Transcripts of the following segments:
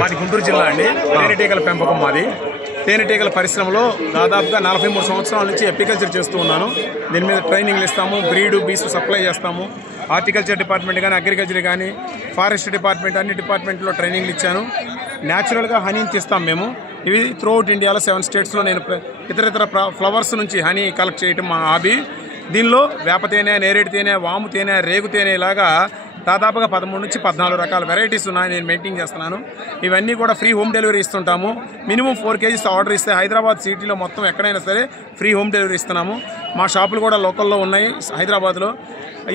మాది గుంటూరు జిల్లా అండి. తేనెటీగల పెంపకం మాది. తేనెటీగల పరిశ్రమలో దాదాపుగా 43 సంవత్సరాల నుంచి అపికల్చర్ చేస్తూ ఉన్నాను. దీని మీద ట్రైనింగ్లు ఇస్తాము, బ్రీడు బీస్ సప్లై చేస్తాము. హార్టికల్చర్ డిపార్ట్మెంట్ కానీ, అగ్రికల్చర్ కానీ, ఫారెస్ట్ డిపార్ట్మెంట్ అన్ని డిపార్ట్మెంట్లో ట్రైనింగ్లు ఇచ్చాను. న్యాచురల్గా హనీని తీస్తాం మేము. ఇవి త్రూఅవుట్ ఇండియాలో 7 స్టేట్స్లో నేను ఇతర ఫ్లవర్స్ నుంచి హనీ కలెక్ట్ చేయటం మా హాబీ. దీనిలో వేప తేనె, నేరేడు తేనె, వాము తేనె, రేగు తేనె ఇలాగా దాదాపుగా 13 నుంచి 14 రకాల వెరైటీస్ ఉన్నాయి. నేను మెయింటైన్ చేస్తున్నాను. ఇవన్నీ కూడా ఫ్రీ హోమ్ డెలివరీ ఇస్తుంటాము. మినిమం 4 kgs ఆర్డర్ ఇస్తే హైదరాబాద్ సిటీలో మొత్తం ఎక్కడైనా సరే ఫ్రీ హోమ్ డెలివరీ ఇస్తున్నాము. మా షాపులు కూడా లోకల్లో ఉన్నాయి హైదరాబాద్లో.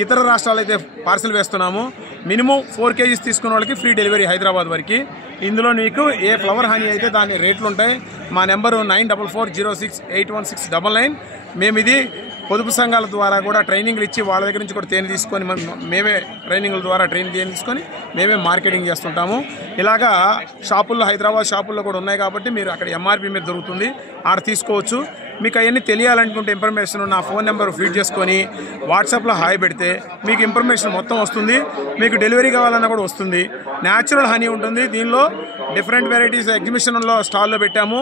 ఇతర రాష్ట్రాలు అయితే పార్సిల్ వేస్తున్నాము. మినిమం 4 kgs తీసుకున్న వాళ్ళకి ఫ్రీ డెలివరీ హైదరాబాద్ వరకు. ఇందులో మీకు ఏ ఫ్లవర్ హనీ అయితే దాని రేట్లు ఉంటాయి. మా నెంబరు 9440681699. మేము ఇది పొదుపు సంఘాల ద్వారా కూడా ట్రైనింగ్లు ఇచ్చి వాళ్ళ దగ్గర నుంచి కూడా తేనె తీసుకొని మేమే ట్రైనింగ్ల ద్వారా తేనె తీసుకొని మేమే మార్కెటింగ్ చేస్తుంటాము. ఇలాగా షాపుల్లో హైదరాబాద్ షాపుల్లో కూడా ఉన్నాయి కాబట్టి మీరు అక్కడ ఎంఆర్పి మీద దొరుకుతుంది, ఆడ తీసుకోవచ్చు. మీకు అవన్నీ తెలియాలనుకుంటే ఇన్ఫర్మేషన్ నా ఫోన్ నెంబర్ ఫీడ్ చేసుకొని వాట్సాప్లో హాయ్ పెడితే మీకు ఇన్ఫర్మేషన్ మొత్తం వస్తుంది. మీకు డెలివరీ కావాలన్నా కూడా వస్తుంది. న్యాచురల్ హనీ ఉంటుంది. దీనిలో డిఫరెంట్ వెరైటీస్ ఎగ్జిబిషన్లో స్టాల్లో పెట్టాము.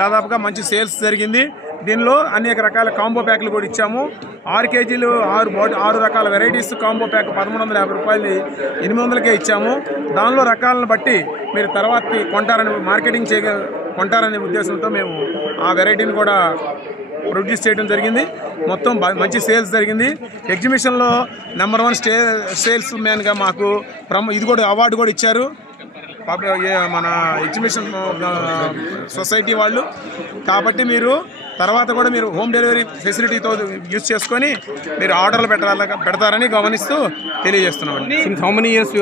దాదాపుగా మంచి సేల్స్ జరిగింది. దీనిలో అనేక రకాల కాంబో ప్యాక్లు కూడా ఇచ్చాము. 6 kgలు 6 రకాల వెరైటీస్ కాంబో ప్యాక్ 1350 రూపాయలు 800కే ఇచ్చాము. దానిలో రకాలను బట్టి మీరు తర్వాతకి కొంటారనే ఉద్దేశంతో మేము ఆ వెరైటీని కూడా ప్రొడ్యూస్ చేయడం జరిగింది. మొత్తం మంచి సేల్స్ జరిగింది. ఎగ్జిబిషన్లో నెంబర్ 1 సేల్స్ మ్యాన్గా మాకు ఇది కూడా అవార్డు కూడా ఇచ్చారు మన ఎగ్జిబిషన్ సొసైటీ వాళ్ళు. కాబట్టి మీరు తర్వాత కూడా మీరు హోమ్ డెలివరీ ఫెసిలిటీతో యూజ్ చేసుకొని మీరు ఆర్డర్లు పెడతారని గమనిస్తూ తెలియజేస్తున్నామండి. హౌ మెనీ ఇయర్స్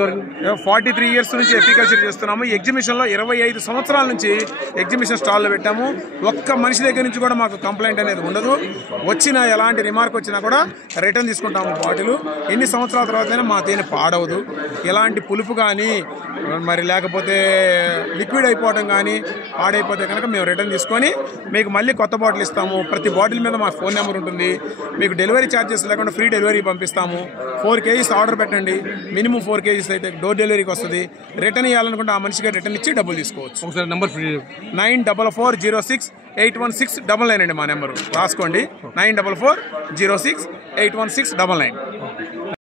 43 ఇయర్స్ నుంచి అపికల్చర్ చేస్తున్నాము. ఎగ్జిబిషన్లో 25 సంవత్సరాల నుంచి ఎగ్జిబిషన్ స్టాల్లో పెట్టాము. ఒక్క మనిషి దగ్గర నుంచి కూడా మాకు కంప్లైంట్ అనేది ఉండదు. వచ్చిన ఎలాంటి రిమార్క్ వచ్చినా కూడా రిటర్న్ తీసుకుంటాము. బాటిల్ ఎన్ని సంవత్సరాల తర్వాతైనా మా తేనె పాడవదు. ఎలాంటి పులుపు కానీ మరి లేకపోతే లిక్విడ్ అయిపోవడం కానీ పాడైపోతే కనుక మేము రిటర్న్ తీసుకొని మీకు మళ్ళీ కొత్త బాటిల్ ఇస్తాము. ప్రతి బాటిల్ మీద మా ఫోన్ నెంబర్ ఉంటుంది. మీకు డెలివరీ ఛార్జెస్ లేకుండా ఫ్రీ డెలివరీ పంపిస్తాము. 4 kgs ఆర్డర్ పెట్టండి. మినిమం 4 kgs అయితే డోర్ డెలివరీకి వస్తుంది. రిటర్న్ ఇవ్వాలనుకుంటే ఆ మనిషిగా రిటర్న్ ఇచ్చి డబ్బులు తీసుకోవచ్చు. ఒకసారి నెంబర్ 9440681699 అండి మా నెంబరు. రాసుకోండి 9440681699.